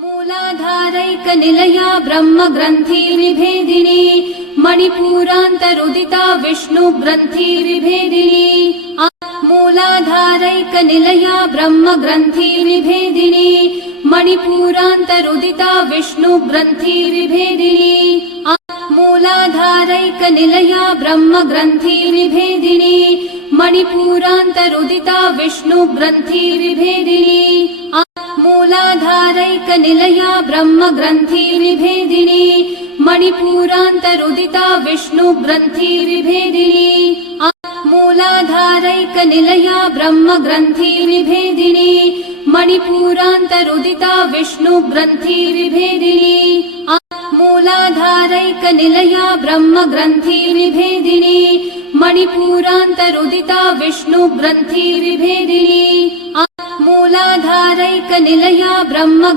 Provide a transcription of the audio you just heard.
मूलाधारैकनिलया ब्रह्मग्रन्थिविभेदिनी मणिपूरान्तरुदिता विष्णुग्रन्थिविभेदिनी मूलाधारैकनिलया ब्रह्मग्रन्थिविभेदिनी मणिपूरान्तरुदिता विष्णुग्रन्थिविभेदिनी मूलाधारैकनिलया ब्रह्मग्रन्थिविभेदिनी मणिपूरान्तरुदिता विष्णुग्रन्थिविभेदिनी मूलाधारैकनिलया ब्रह्मग्रन्थिविभेदिनी मणिपूरान्तरुदिता विष्णुग्रन्थिविभेदिनी मूलाधारैकनिलया ब्रह्मग्रन्थिविभेदिनी मणिपूरान्तरुदिता विष्णुग्रन्थिविभेदिनी मूलाधारैकनिलया ब्रह्मग्रन्थिविभेदिनी मणिपूरान्तरुदिता विष्णुग्रन्थिविभेदिनी मूलाधारैकनिलया ब्रह्मग्रन्थि